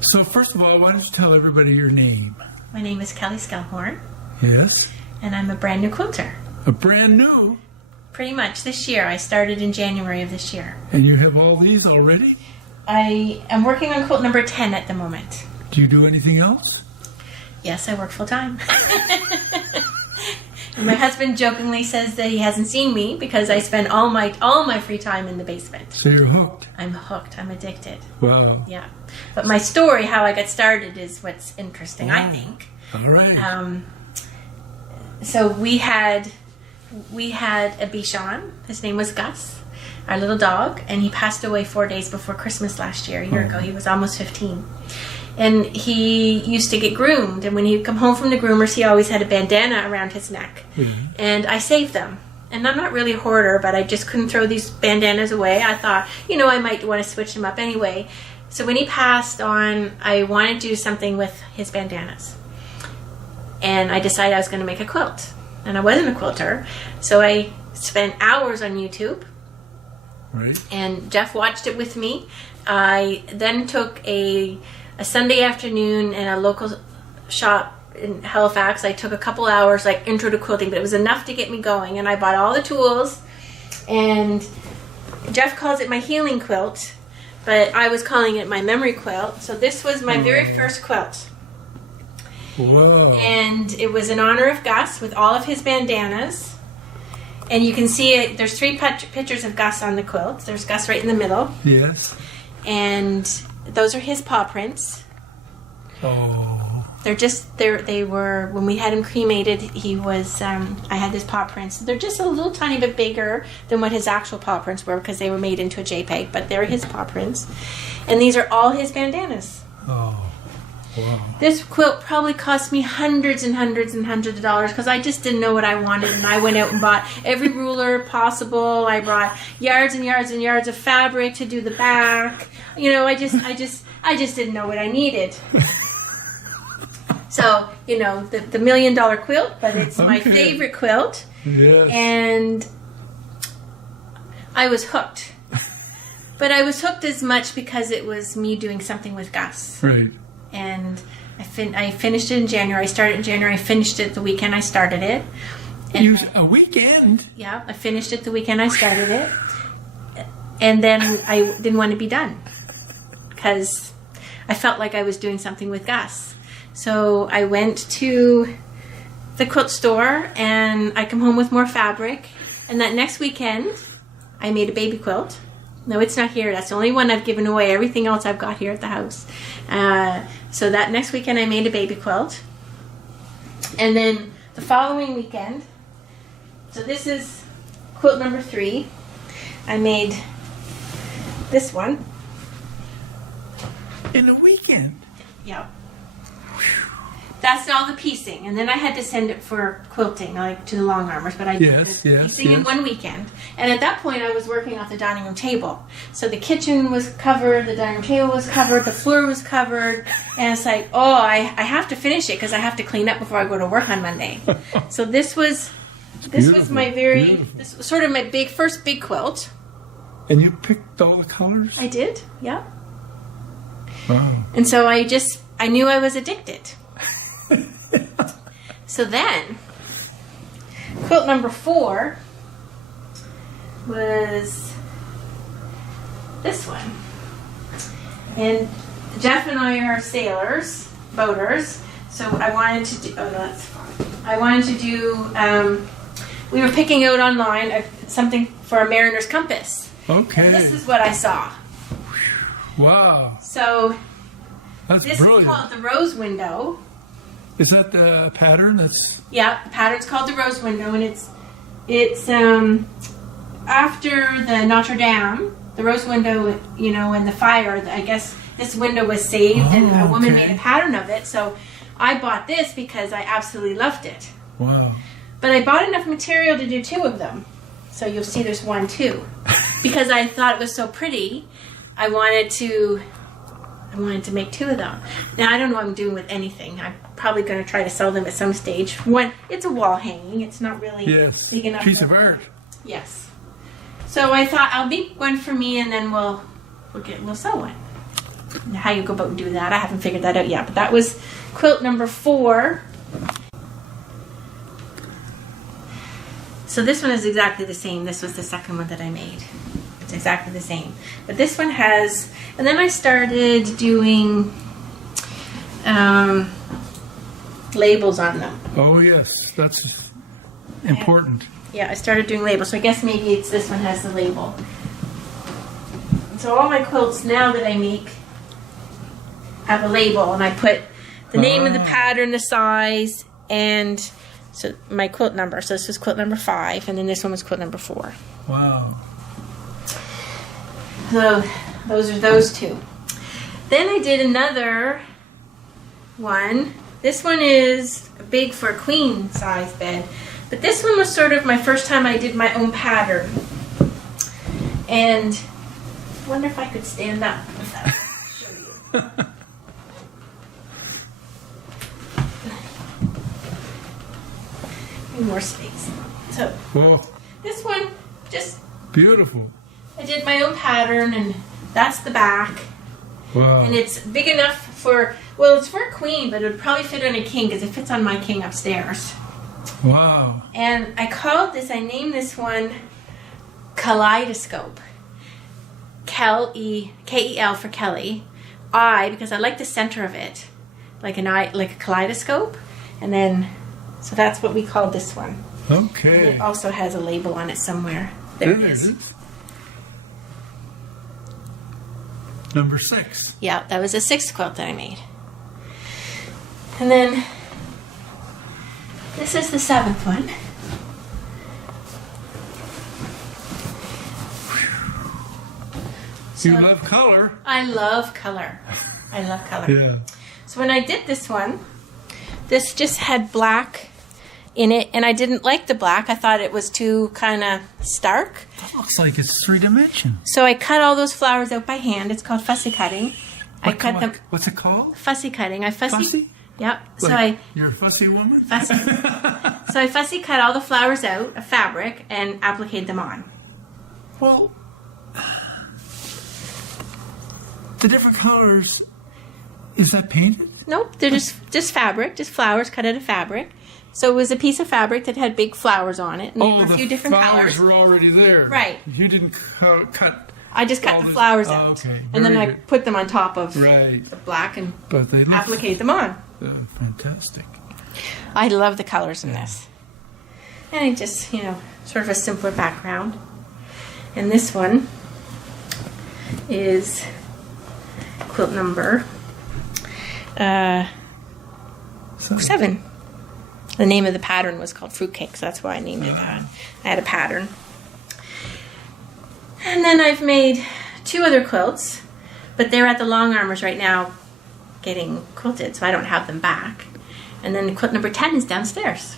So first of all, why don't you tell everybody your name? My name is Kellie Skelhorn, Yes. and I'm a brand new quilter. A brand new? Pretty much this year. I started in January of this year. And you have all these already? I am working on quilt number 10 at the moment. Do you do anything else? Yes, I work full time. And my husband jokingly says that he hasn't seen me because I spend all my free time in the basement. So you're hooked? I'm hooked. I'm addicted. Wow. Yeah. But my story, how I got started, is what's interesting, I think. All right. So we had a Bichon. His name was Gus, our little dog, and he passed away 4 days before Christmas last year. A year ago. He was almost 15. And he used to get groomed, and when he'd come home from the groomers, he always had a bandana around his neck. Mm-hmm. And I saved them. And I'm not really a hoarder, but I just couldn't throw these bandanas away. I thought, I might want to switch them up anyway. So when he passed on, I wanted to do something with his bandanas. And I decided I was going to make a quilt. And I wasn't a quilter, so I spent hours on YouTube. Right. And Jeff watched it with me. I then took a Sunday afternoon in a local shop in Halifax. I took a couple hours, like intro to quilting, but it was enough to get me going. And I bought all the tools. And Jeff calls it my healing quilt, but I was calling it my memory quilt. So this was my very first quilt. Whoa. And it was in honor of Gus with all of his bandanas. And you can see it. There's 3 pictures of Gus on the quilt. There's Gus right in the middle. Yes. And those are his paw prints. Oh. They were, when we had him cremated, he was, I had his paw prints. They're just a little tiny bit bigger than what his actual paw prints were because they were made into a JPEG, but they're his paw prints. And these are all his bandanas. Oh. Wow. This quilt probably cost me hundreds and hundreds and hundreds of dollars because I just didn't know what I wanted, and I went out and bought every ruler possible. I brought yards and yards and yards of fabric to do the back. I just didn't know what I needed. So, the $1 million quilt, but it's my favorite quilt. Yes. And I was hooked. But I was hooked as much because it was me doing something with Gus. Right. And I finished it in January. I started in January. I finished it the weekend I started it. And A weekend? Yeah, I finished it the weekend I started it. And then I didn't want to be done because I felt like I was doing something with Gus. So I went to the quilt store and I come home with more fabric. And that next weekend, I made a baby quilt. No, it's not here. That's the only one I've given away. Everything else I've got here at the house. So that next weekend I made a baby quilt. And then the following weekend, so this is quilt number 3. I made this one. In a weekend? Yeah. That's all the piecing, and then I had to send it for quilting, like to the long armors. But I did the piecing in one weekend, and at that point I was working off the dining room table. So the kitchen was covered, the dining room table was covered, the floor was covered, and it's like, I have to finish it because I have to clean up before I go to work on Monday. So this was my this was sort of my first big quilt. And you picked all the colors? I did, yeah. Wow. And so I knew I was addicted. So then, quilt number 4 was this one. And Jeff and I are sailors, boaters, so I wanted to do, that's fine. I wanted to do, we were picking out online something for a mariner's compass. Okay. And this is what I saw. Wow. So, That's this brilliant. is called the rose window. Is that the pattern? Yeah, the pattern's called the rose window, and it's after the Notre Dame, the rose window, and the fire. I guess this window was saved, and a woman made a pattern of it. So I bought this because I absolutely loved it. Wow. But I bought enough material to do 2 of them. So you'll see there's 1 too, because I thought it was so pretty. I wanted to make 2 of them. Now I don't know what I'm doing with anything. I'm probably going to try to sell them at some stage. One, it's a wall hanging. It's not really big enough. Piece of art. Yes. So I thought I'll make one for me, and then we'll sell one. how you go about and do that. I haven't figured that out yet, but that was quilt number 4. So this one is exactly the same. This was the second one that I made. It's exactly the same. But this one has, and then I started doing labels on them. Oh, yes. That's important. Yeah, I started doing labels. So I guess maybe it's this one has the label. So all my quilts now that I make have a label, and I put the name of the pattern, the size, and so my quilt number. So this was quilt number 5, and then this one was quilt number 4. Wow. So those are those 2. Then I did another one. This one is big for a queen size bed, but this one was sort of my first time I did my own pattern. And I wonder if I could stand up with that. Show you. Need more space. So Whoa. this one, just Beautiful. I did my own pattern, and that's the back. Wow. And it's big enough for, well, it's for a queen, but it would probably fit on a king because it fits on my king upstairs. Wow. And I named this one Kaleidoscope. K-E-L for Kelly. Because I like the center of it. Like a kaleidoscope. And then, so that's what we called this one. Okay. And it also has a label on it somewhere. There it is. Number 6. Yeah, that was the 6th quilt that I made. And then this is the 7th one. You love color. I love color. I love color. Yeah. So when I did this one, this just had black in it, and I didn't like the black. I thought it was too kind of stark. That looks like it's 3-dimensional. So I cut all those flowers out by hand. It's called fussy cutting. I cut them. What's it called? Fussy cutting. Fussy? Yep. You're a fussy woman? Fussy. So I fussy cut all the flowers out of fabric and appliqued them on. Well, the different colors, is that painted? Nope, they're just fabric, just flowers cut out of fabric. So it was a piece of fabric that had big flowers on it, and there were a few different flowers colors. were already there. Right. You didn't cut. I just cut all the this- flowers oh, out, okay. and then Very I good. put them on top of Right. the black and But they look appliqued them on. fantastic. I love the colors in this. And it just, sort of a simpler background. And this one is quilt number 7. The name of the pattern was called Fruitcake, so that's why I named it that. I had a pattern. And then I've made 2 other quilts, but they're at the long armors right now getting quilted, so I don't have them back. And then quilt number 10 is downstairs.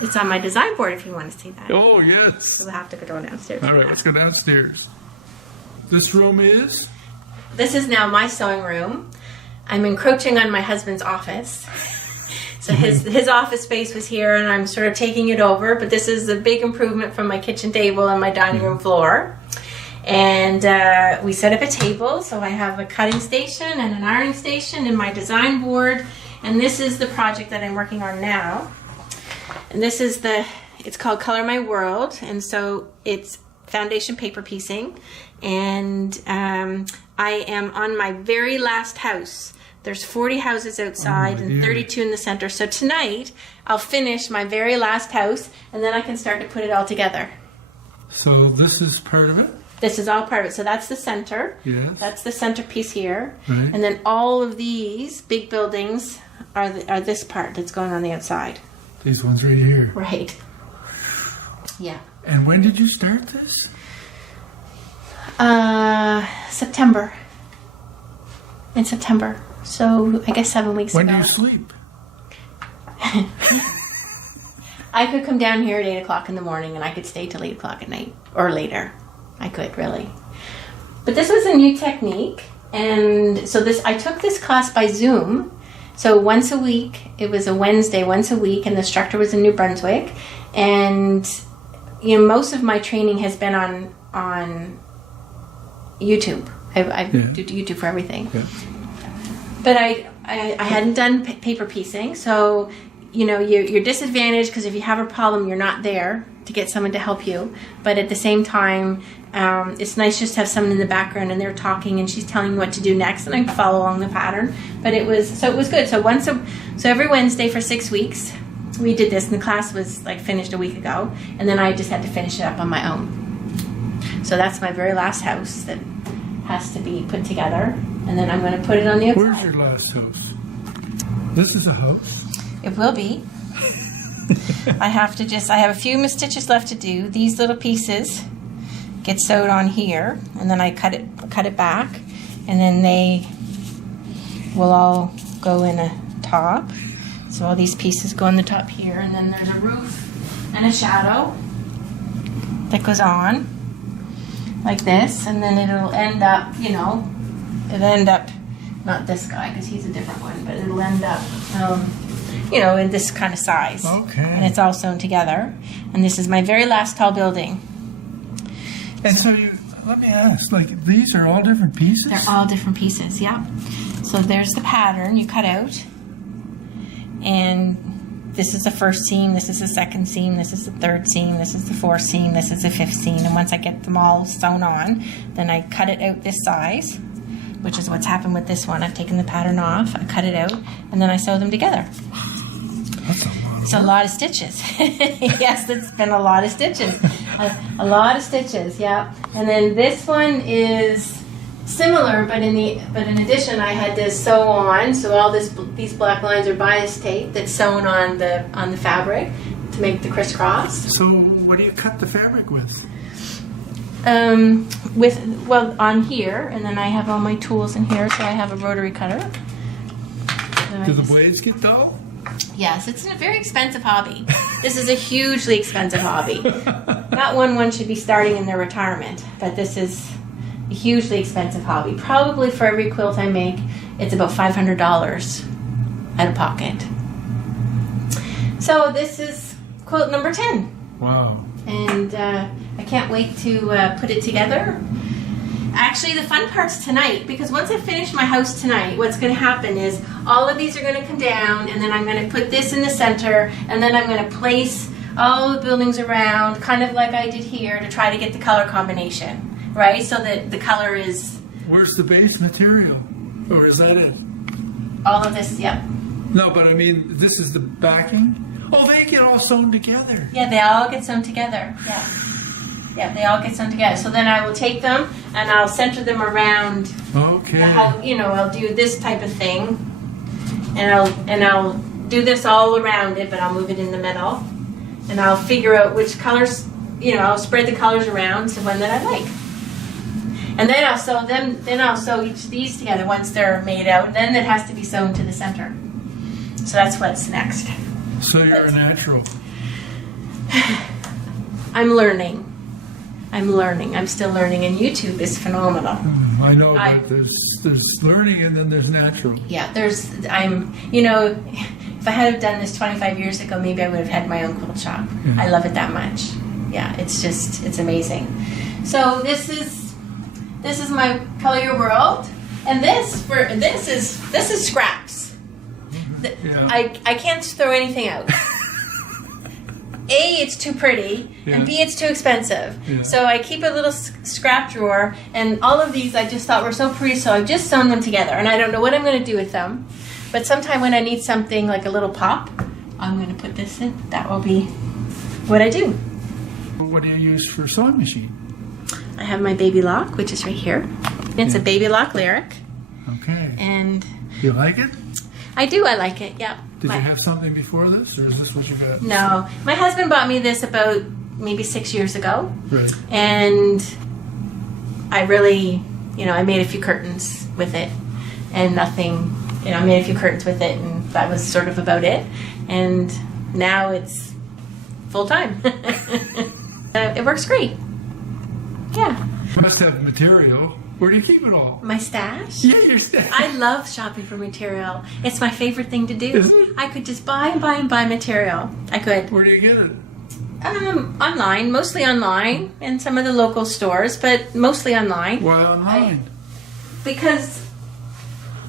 It's on my design board if you want to see that. Oh, yes. So we'll have to go downstairs. All right, let's go downstairs. This room is? This is now my sewing room. I'm encroaching on my husband's office. So his office space was here, and I'm sort of taking it over. But this is a big improvement from my kitchen table and my dining room floor. And we set up a table, so I have a cutting station and an ironing station and my design board. And this is the project that I'm working on now. And this is it's called Color My World. And so it's foundation paper piecing. And I am on my very last house. There's 40 houses outside and 32 in the center. So tonight I'll finish my very last house, and then I can start to put it all together. So this is part of it? This is all part of it. So that's the center. Yes. That's the centerpiece here. Right. And then all of these big buildings are this part that's going on the outside. These ones right here. Right. Yeah. And when did you start this? September. In September. So I guess 7 weeks When ago. do you sleep? I could come down here at 8 o'clock in the morning, and I could stay till 8 o'clock at night or later. I could really. But this was a new technique, and so I took this class by Zoom. So once a week, it was a Wednesday, once a week, and the instructor was in New Brunswick. And most of my training has been on YouTube. I do YouTube for everything. Yeah. But I hadn't done paper piecing, so you're disadvantaged because if you have a problem, you're not there to get someone to help you. But at the same time, it's nice just to have someone in the background and they're talking and she's telling me what to do next, and I can follow along the pattern. But it was good. So every Wednesday for 6 weeks, we did this, and the class was like finished a week ago, and then I just had to finish it up on my own. So that's my very last house that has to be put together, and then I'm going to put it on the outside. Where's your last house? This is a house? It will be. I have a few stitches left to do. These little pieces get sewed on here, and then I cut it back, and then they will all go in a top. So all these pieces go on the top here, and then there's a roof and a shadow that goes on like this, and then it'll end up, not this guy because he's a different one, but it'll end up, in this kind of size. Okay. And it's all sewn together. And this is my very last tall building. And so let me ask, like, these are all different pieces? They're all different pieces, yeah. So there's the pattern you cut out. And this is the first seam, this is the second seam, this is the third seam, this is the fourth seam, this is the fifth seam. And once I get them all sewn on, then I cut it out this size, which is what's happened with this one. I've taken the pattern off, I cut it out, and then I sew them together. That's a lot. It's a lot of stitches. Yes, it's been a lot of stitches. A lot of stitches, yeah. And then this one is similar, but in addition, I had to sew on. So all these black lines are bias tape that's sewn on the fabric to make the crisscross. So what do you cut the fabric with? On here, and then I have all my tools in here. So I have a rotary cutter. Do the blades get dull? Yes, it's a very expensive hobby. This is a hugely expensive hobby. Not one should be starting in their retirement, but this is a hugely expensive hobby. Probably for every quilt I make, it's about $500 out of pocket. So this is quilt number 10. Wow. And I can't wait to put it together. Actually, the fun part's tonight, because once I finish my house tonight, what's going to happen is all of these are going to come down, and then I'm going to put this in the center, and then I'm going to place all the buildings around, kind of like I did here, to try to get the color combination, right? So that the color is... Where's the base material? Or is that it? All of this, yep. No, but I mean, this is the backing? Oh, they get all sewn together. Yeah, they all get sewn together, yeah. Yeah, they all get sewn together. So then I will take them and I'll center them around. Okay. I'll do this type of thing, and I'll do this all around it, but I'll move it in the middle, and I'll figure out which colors. I'll spread the colors around to one that I like, and then I'll sew them. Then I'll sew each of these together once they're made out. Then it has to be sewn to the center. So that's what's next. So you're a natural. I'm learning. I'm still learning, and YouTube is phenomenal. I know, but there's learning and then there's natural. Yeah, if I had have done this 25 years ago, maybe I would have had my own quilt shop. Yeah. I love it that much. Yeah, it's amazing. So this is my Color Your World, and this is scraps. Yeah. I can't throw anything out. A, it's too pretty, and B, it's too expensive. Yeah. So I keep a little scrap drawer, and all of these I just thought were so pretty, so I've just sewn them together. And I don't know what I'm going to do with them, but sometime when I need something like a little pop, I'm going to put this in. That will be what I do. What do you use for sewing machine? I have my Baby Lock, which is right here. It's a Baby Lock Lyric. Okay. And you like it? I do. I like it, yeah. Did you have something before this, or is this what you got? No. My husband bought me this about maybe 6 years ago. Right. And I really, I made a few curtains with it and nothing, I made a few curtains with it, and that was sort of about it. And now it's full time. It works great. Yeah. You must have material. Where do you keep it all? My stash? Yeah, your stash. I love shopping for material. It's my favorite thing to do. Is it? I could just buy and buy and buy material. I could. Where do you get it? Online, mostly online, and some of the local stores, but mostly online. Why online? because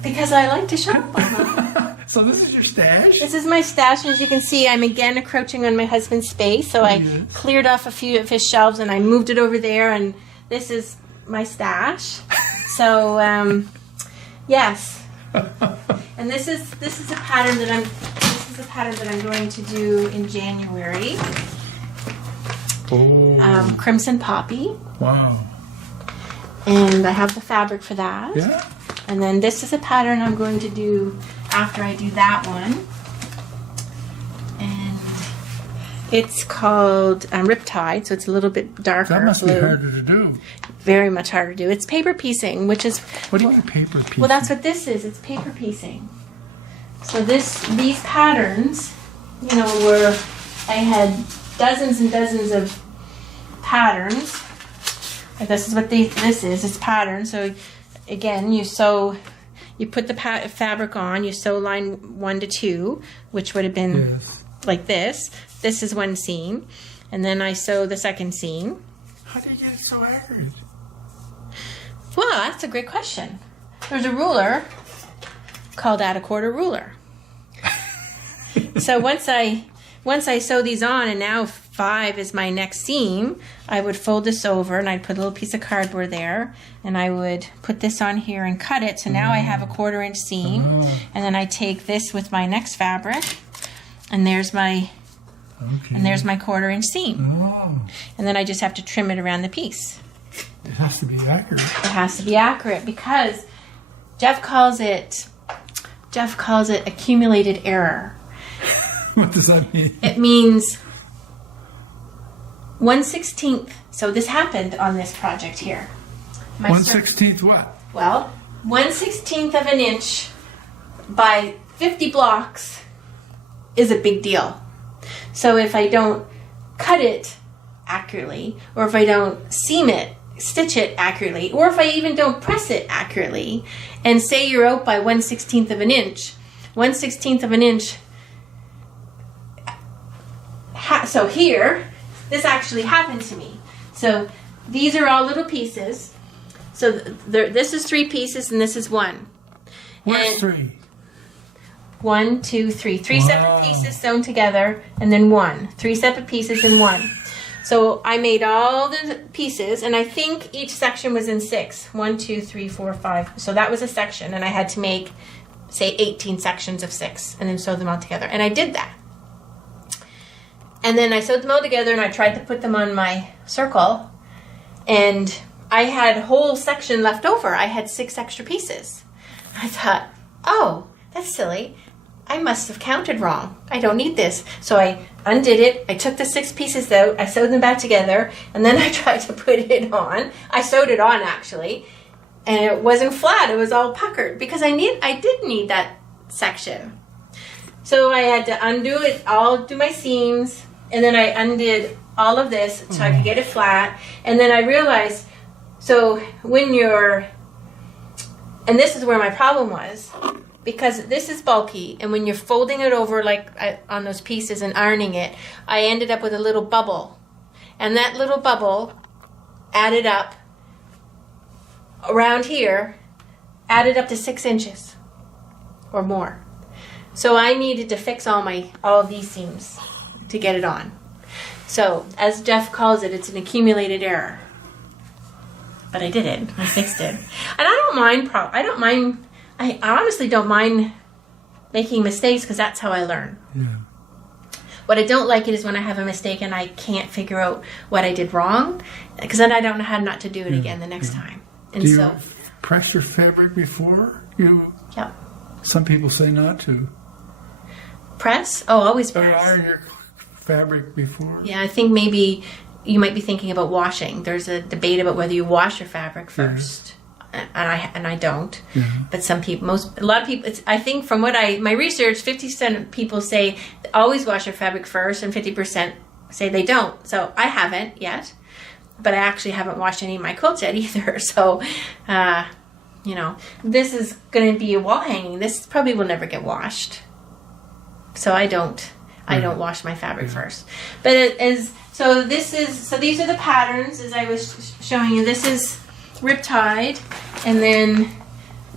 I like to shop, Mama. So this is your stash? This is my stash, and as you can see, I'm again encroaching on my husband's space. So I cleared off a few of his shelves, and I moved it over there, and this is my stash. So yes, and this is a pattern that I'm going to do in January. Oh. Crimson Poppy. Wow. And I have the fabric for that. Yeah. And then this is a pattern I'm going to do after I do that one. And it's called Riptide, so it's a little bit darker. That must blue. be harder to do. Very much harder to do. It's paper piecing, which is... What do you mean paper piecing? Well, that's what this is. It's paper piecing. So these patterns, you know, I had dozens and dozens of patterns. And this is what this is. It's pattern. So again, you put the fabric on, you sew line 1 to 2, which would have been like this. This is one seam. And then I sew the second seam. How do you get it so accurate? Well, that's a great question. There's a ruler called Add a Quarter ruler. So once I sew these on, and now 5 is my next seam, I would fold this over, and I'd put a little piece of cardboard there, and I would put this on here and cut it. So now I have a 1/4 inch seam, and then I take this with my next fabric, and there's my 1/4 inch seam. Oh. And then I just have to trim it around the piece. It has to be accurate. It has to be accurate because Jeff calls it accumulated error. What does that mean? It means 1/16. So this happened on this project here. 1/16 what? Well, 1/16 of an inch by 50 blocks is a big deal. So if I don't cut it accurately, or if I don't stitch it accurately, or if I even don't press it accurately, and say you're out by 1/16 of an inch, 1/16 of an inch. So here, this actually happened to me. So these are all little pieces. So this is 3 pieces, and this is 1. Where's 3? 1, 2, 3. 3 separate pieces sewn together, and then 1. 3 separate pieces and 1. So I made all the pieces, and I think each section was in 6. 1, 2, 3, 4, 5. So that was a section, and I had to make, say, 18 sections of 6, and then sew them all together. And I did that. And then I sewed them all together, and I tried to put them on my circle, and I had a whole section left over. I had 6 extra pieces. I thought, oh, that's silly. I must have counted wrong. I don't need this. So I undid it. I took the 6 pieces out. I sewed them back together, and then I tried to put it on. I sewed it on, actually, and it wasn't flat. It was all puckered because I did need that section. So I had to undo it, do my seams, and then I undid all of this so I could get it flat. And then I realized, so when and this is where my problem was, because this is bulky, and when you're folding it over like on those pieces and ironing it, I ended up with a little bubble. And that little bubble added up around here, added up to 6 inches or more. So I needed to fix all of these seams to get it on. So, as Jeff calls it, it's an accumulated error. But I did it. I fixed it. And I honestly don't mind making mistakes, because that's how I learn. Yeah. What I don't like is when I have a mistake and I can't figure out what I did wrong, because then I don't know how not to do it again the next time. And do you press your fabric before you? Yep. Some people say not to. Press? Oh, always press. Or iron your fabric before? Yeah, I think maybe you might be thinking about washing. There's a debate about whether you wash your fabric first, and I don't. Yeah. But a lot of people. I think from my research, 50% of people say they always wash their fabric first, and 50% say they don't. So I haven't yet, but I actually haven't washed any of my quilts yet either. So, this is going to be a wall hanging. This probably will never get washed. So I don't wash my fabric first. But these are the patterns, as I was showing you. This is Riptide, and then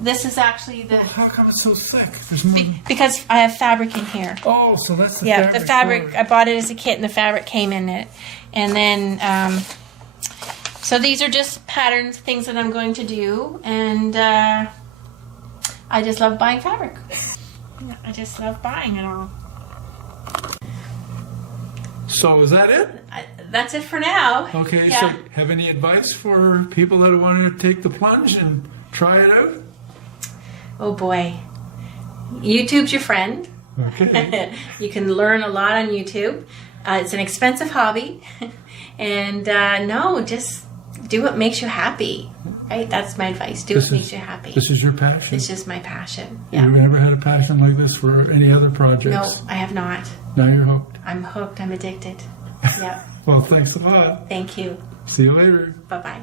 This is actually the How come it's so thick? There's more. because I have fabric in here. Oh, so that's the Yeah, fabric. the fabric. for it. I bought it as a kit, and the fabric came in it. And then, so these are just patterns, things that I'm going to do, and I just love buying fabric. I just love buying it all. So is that it? That's it for now. Okay, Yeah. so have any advice for people that want to take the plunge and try it out? Oh boy, YouTube's your friend. Okay. You can learn a lot on YouTube. It's an expensive hobby, and no, just do what makes you happy. Right? That's my advice. Do what makes you happy. This is your passion? It's just my passion. Yeah. You've never had a passion like this for any other projects? No, I have not. Now you're hooked. I'm hooked. I'm addicted. Yeah. Well, thanks a lot. Thank you. See you later. Bye-bye.